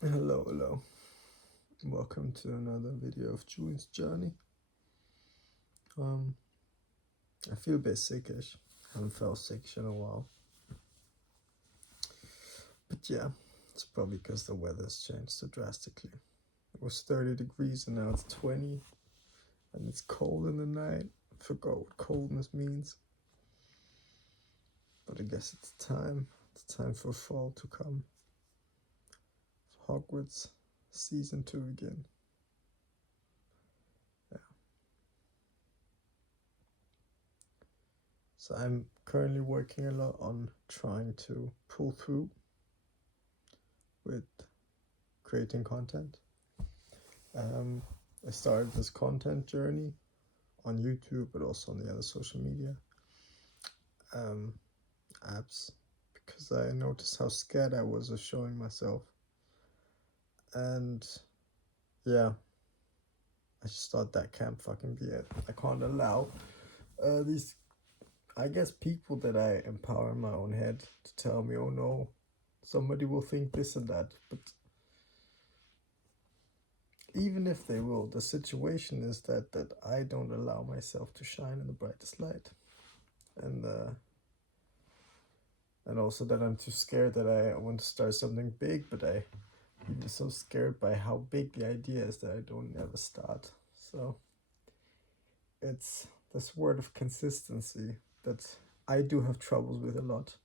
Hello. Welcome to another video of Julian's journey. Um, I feel a bit sickish. Haven't felt sick in a while. But yeah, it's probably because the weather's changed so drastically. It was 30 degrees and now it's 20, and it's cold in the night. I forgot what coldness means. But I guess it's time. It's time for fall to come. Hogwarts season 2 again. Yeah. So I'm currently working a lot on trying to pull through with creating content. I started this content journey on YouTube, but also on the other social media apps, because I noticed how scared I was of showing myself. And yeah, I just thought that can't fucking be it. I can't allow these, I guess, people that I empower in my own head to tell me, oh no, somebody will think this and that. But even if they will, the situation is that I don't allow myself to shine in the brightest light. And also that I'm too scared that I want to start something big, but I'm so scared by how big the idea is that I don't ever start. So it's this word of consistency that I do have troubles with a lot.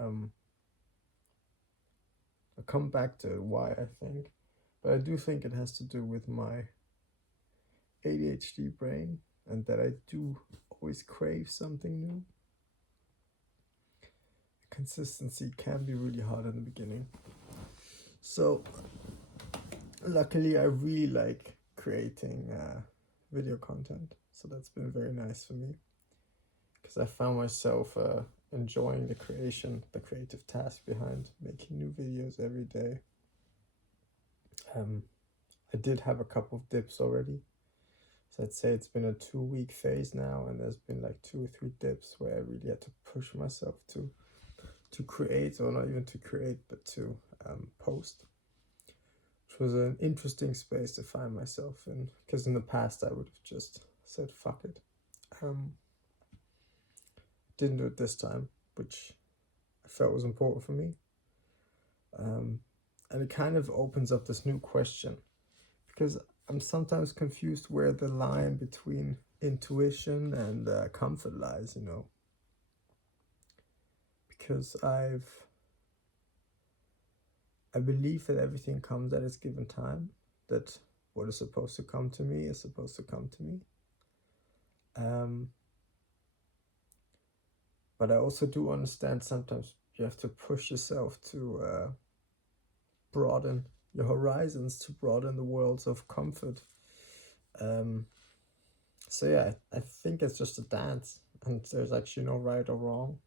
I'll come back to why, I think, but I do think it has to do with my ADHD brain, and that I do always crave something new. Consistency can be really hard in the beginning. So luckily I really like creating video content, so that's been very nice for me, because I found myself enjoying the creative task behind making new videos every day. I did have a couple of dips already, so I'd say it's been a 2-week phase now, and there's been like 2 or 3 dips where I really had to push myself to create, or not even to create, but to post, which was an interesting space to find myself in, because in the past I would have just said fuck it. Didn't do it this time, which I felt was important for me. And it kind of opens up this new question, because I'm sometimes confused where the line between intuition and comfort lies, because I believe that everything comes at its given time, that what is supposed to come to me is supposed to come to me. But I also do understand sometimes you have to push yourself to broaden your horizons, to broaden the worlds of comfort. So yeah, I think it's just a dance, and there's actually no right or wrong,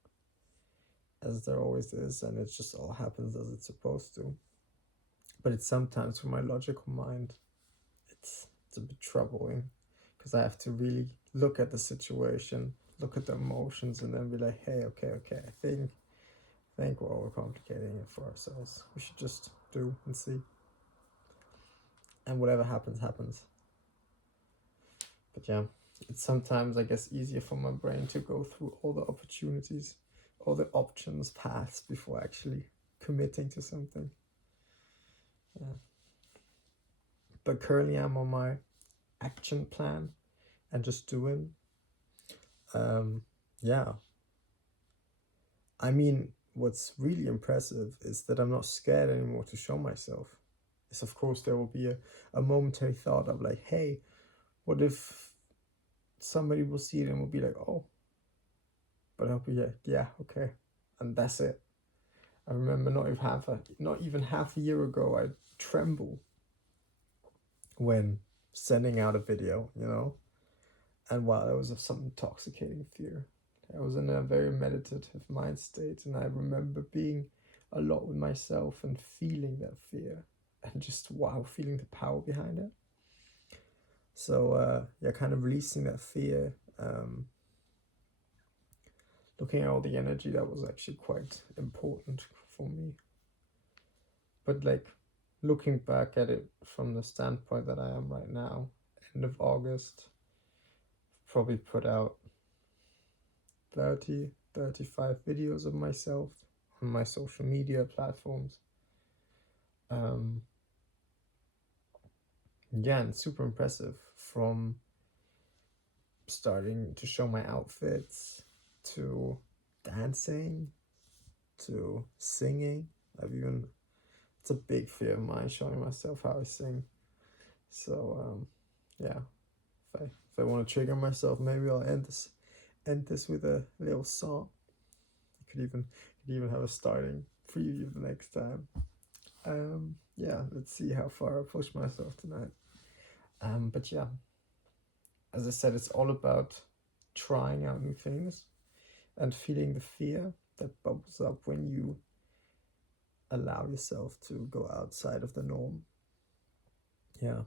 as there always is, and it just all happens as it's supposed to. But it's sometimes, for my logical mind, it's a bit troubling, because I have to really look at the situation, look at the emotions, and then be like, hey, okay, I think we're overcomplicating it for ourselves. We should just do and see, and whatever happens. But yeah, it's sometimes, I guess, easier for my brain to go through all the opportunities, all the options, paths, before actually committing to something. Yeah. But currently I'm on my action plan and just doing. Yeah. I mean, what's really impressive is that I'm not scared anymore to show myself. Yes, of course, there will be a momentary thought of like, hey, what if somebody will see it and will be like, oh, but I'll be like, yeah, okay, and that's it. I remember not even half a year ago, I'd tremble when sending out a video, and wow, that was some intoxicating fear. I was in a very meditative mind state, and I remember being a lot with myself and feeling that fear, and just wow, feeling the power behind it. So yeah, kind of releasing that fear, looking at all the energy, that was actually quite important for me. But like looking back at it from the standpoint that I am right now, end of August, probably put out 30, 35 videos of myself on my social media platforms. Yeah, and super impressive, from starting to show my outfits to dancing to singing. It's a big fear of mine showing myself how I sing. So yeah, if I want to trigger myself, maybe I'll end this with a little song. Could even have a starting preview the next time. Yeah, let's see how far I push myself tonight. But yeah, as I said, it's all about trying out new things and feeling the fear that bubbles up when you allow yourself to go outside of the norm. Yeah.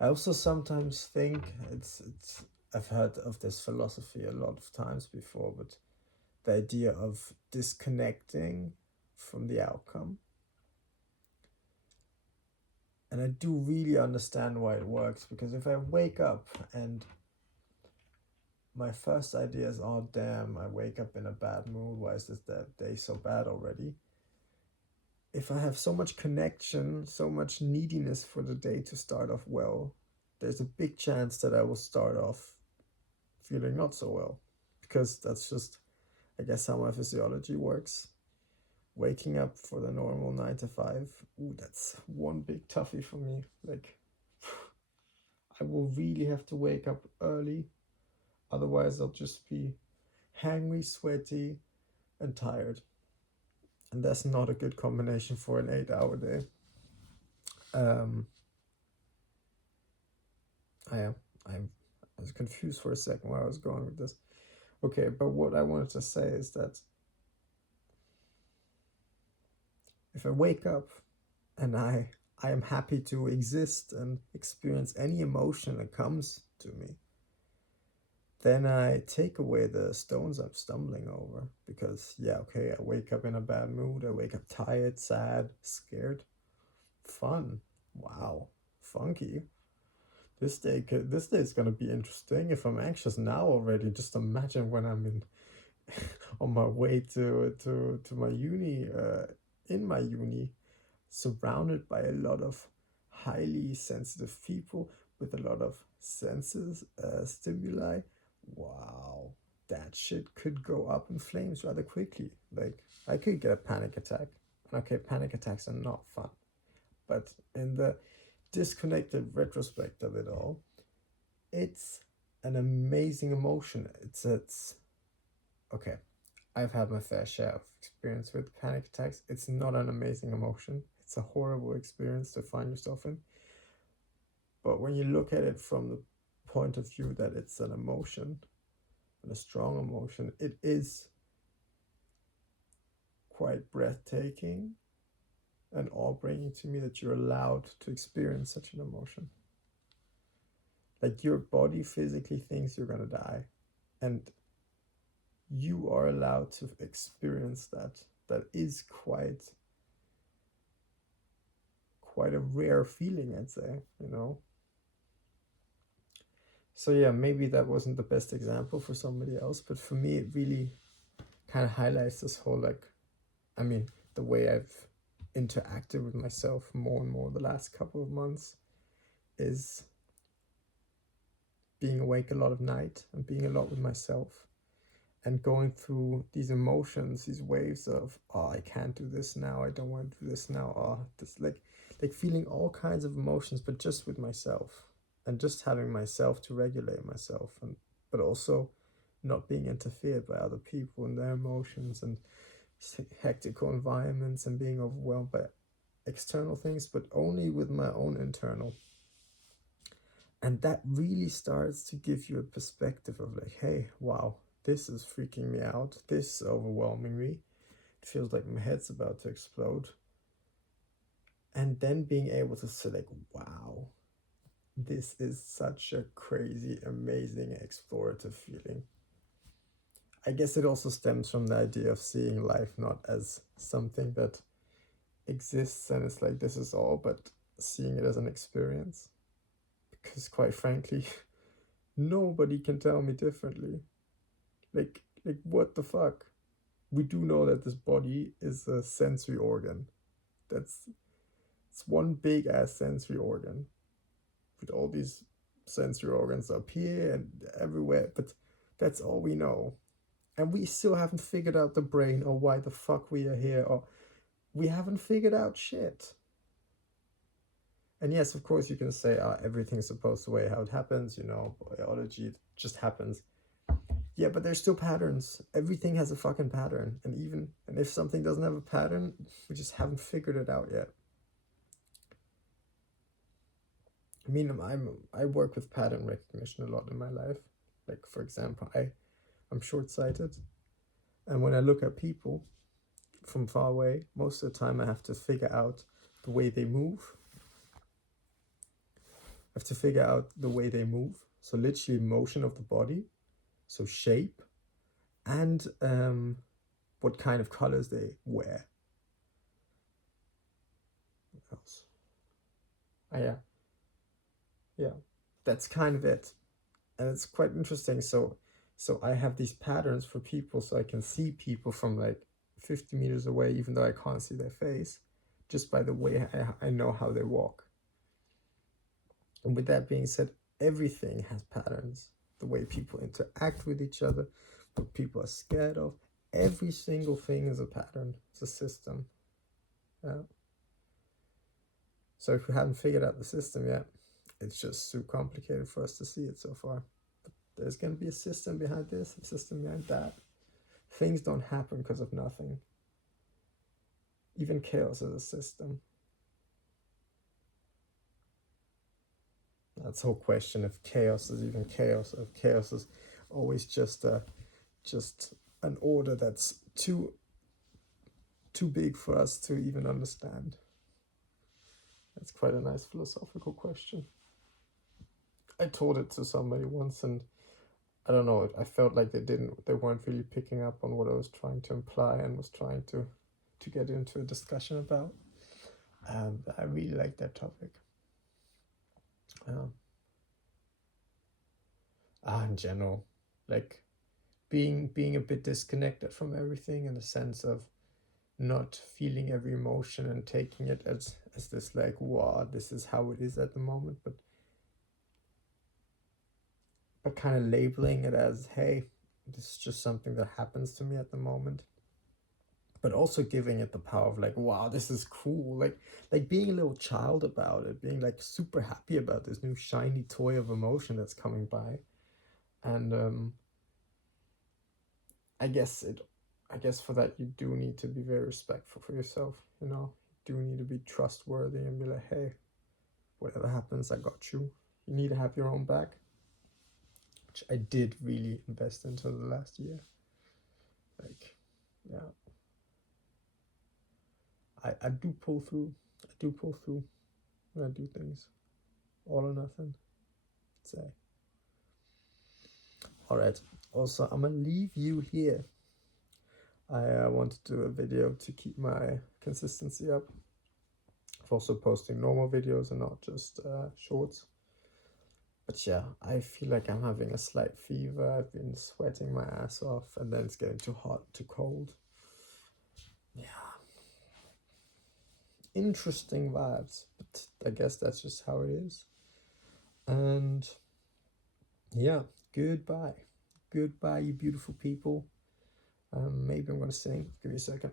I also sometimes think it's I've heard of this philosophy a lot of times before, but the idea of disconnecting from the outcome. And I do really understand why it works, because if I wake up and my first idea is, oh damn, I wake up in a bad mood, why is this day so bad already? If I have so much connection, so much neediness for the day to start off well, there's a big chance that I will start off feeling not so well, because that's just, I guess, how my physiology works. Waking up for the normal 9 to 5, ooh, that's one big toughie for me. Like, I will really have to wake up early, otherwise I'll just be hangry, sweaty, and tired. And that's not a good combination for an 8-hour day. I was confused for a second where I was going with this. Okay, but what I wanted to say is that if I wake up and I am happy to exist and experience any emotion that comes to me, then I take away the stones I'm stumbling over. Because yeah, okay, I wake up in a bad mood, I wake up tired, sad, scared. Fun. Wow. Funky. This day is gonna be interesting. If I'm anxious now already, just imagine when I'm in on my way to my uni, in my uni, surrounded by a lot of highly sensitive people with a lot of senses stimuli. Wow, that shit could go up in flames rather quickly. Like, I could get a panic attack. Okay, panic attacks are not fun, but in the disconnected retrospect of it all, it's an amazing emotion. It's okay. I've had my fair share of experience with panic attacks. It's not an amazing emotion. It's a horrible experience to find yourself in. But when you look at it from the point of view that it's an emotion, and a strong emotion, it is quite breathtaking and awe-bringing to me that you're allowed to experience such an emotion. Like, your body physically thinks you're gonna die, and you are allowed to experience that. That is quite a rare feeling, I'd say, you know. So yeah, maybe that wasn't the best example for somebody else, but for me it really kind of highlights this whole, like, I mean, the way I've interacted with myself more and more the last couple of months is being awake a lot of night and being a lot with myself and going through these emotions, these waves of, oh, I can't do this now, I don't want to do this now, oh, this, like feeling all kinds of emotions, but just with myself, and just having myself to regulate myself, and but also not being interfered by other people and their emotions and hectical environments and being overwhelmed by external things, but only with my own internal. And that really starts to give you a perspective of, like, hey, wow, this is freaking me out, this is overwhelming me, it feels like my head's about to explode. And then being able to say, like, wow, this is such a crazy, amazing, explorative feeling. I guess it also stems from the idea of seeing life not as something that exists and it's like this is all, but seeing it as an experience. Because quite frankly, nobody can tell me differently. Like what the fuck? We do know that this body is a sensory organ. That's it's one big ass sensory organ with all these sensory organs up here and everywhere, but that's all we know. And we still haven't figured out the brain or why the fuck we are here, or we haven't figured out shit. And yes, of course, you can say, everything's supposed to be how it happens, biology just happens. Yeah, but there's still patterns. Everything has a fucking pattern. And if something doesn't have a pattern, we just haven't figured it out yet. I mean, I work with pattern recognition a lot in my life. Like, for example, I'm short-sighted. And when I look at people from far away, most of the time I have to figure out the way they move. I have to figure out the way they move. So literally motion of the body, so shape, and what kind of colors they wear. What else? Yeah, that's kind of it. And it's quite interesting. So I have these patterns for people, so I can see people from like 50 meters away, even though I can't see their face, just by the way I know how they walk. And with that being said, everything has patterns. The way people interact with each other, what people are scared of, every single thing is a pattern. It's a system. Yeah. So if we haven't figured out the system yet, it's just too complicated for us to see it so far. But there's going to be a system behind this, a system behind that. Things don't happen because of nothing. Even chaos is a system. That's the whole question if chaos is even chaos, or if chaos is always just an order that's too big for us to even understand. That's quite a nice philosophical question. I told it to somebody once, and I don't know, I felt like they weren't really picking up on what I was trying to imply and was trying to get into a discussion about. I really like that topic. In general, like being a bit disconnected from everything, in the sense of not feeling every emotion and taking it as this like, wow, this is how it is at the moment, but kind of labeling it as, hey, this is just something that happens to me at the moment. But also giving it the power of like, wow, this is cool. Like being a little child about it, being like super happy about this new shiny toy of emotion that's coming by. And I guess for that you do need to be very respectful for yourself, You do need to be trustworthy and be like, hey, whatever happens, I got you. You need to have your own back. Which I did really invest into the last year. Like, yeah. I do pull through. I do pull through when I do things. All or nothing. I'd say. Alright. Also, I'm gonna leave you here. I want to do a video to keep my consistency up. I'm also posting normal videos and not just shorts. But yeah, I feel like I'm having a slight fever. I've been sweating my ass off, and then it's getting too hot, too cold. Yeah. Interesting vibes, but I guess that's just how it is. And yeah, goodbye. Goodbye, you beautiful people. Maybe I'm gonna sing. Give me a second.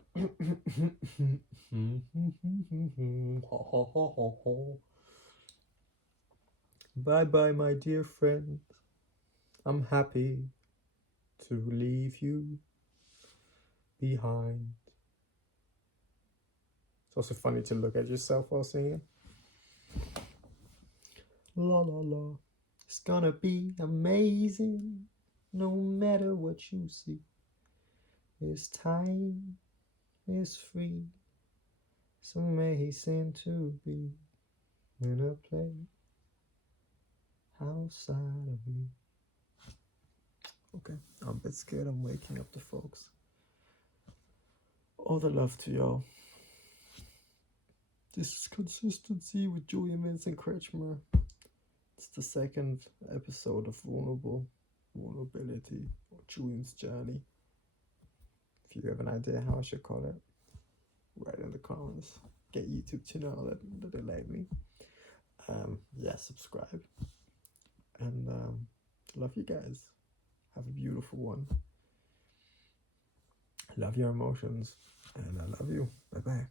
Bye bye, my dear friend. I'm happy to leave you behind. It's also funny to look at yourself while singing. La la la. It's gonna be amazing, no matter what you see. This time is free. It's amazing to be in a place outside of me. Okay, I'm a bit scared I'm waking up the folks. All the love to y'all. This is Consistency with Julian Vincent Kretschmer. It's the second episode of Vulnerability, or Julian's Journey. If you have an idea how I should call it, write in the comments. Get YouTube to know that they like me. Yeah, subscribe. And love you guys. Have a beautiful one. Love your emotions. And I love you. Bye-bye.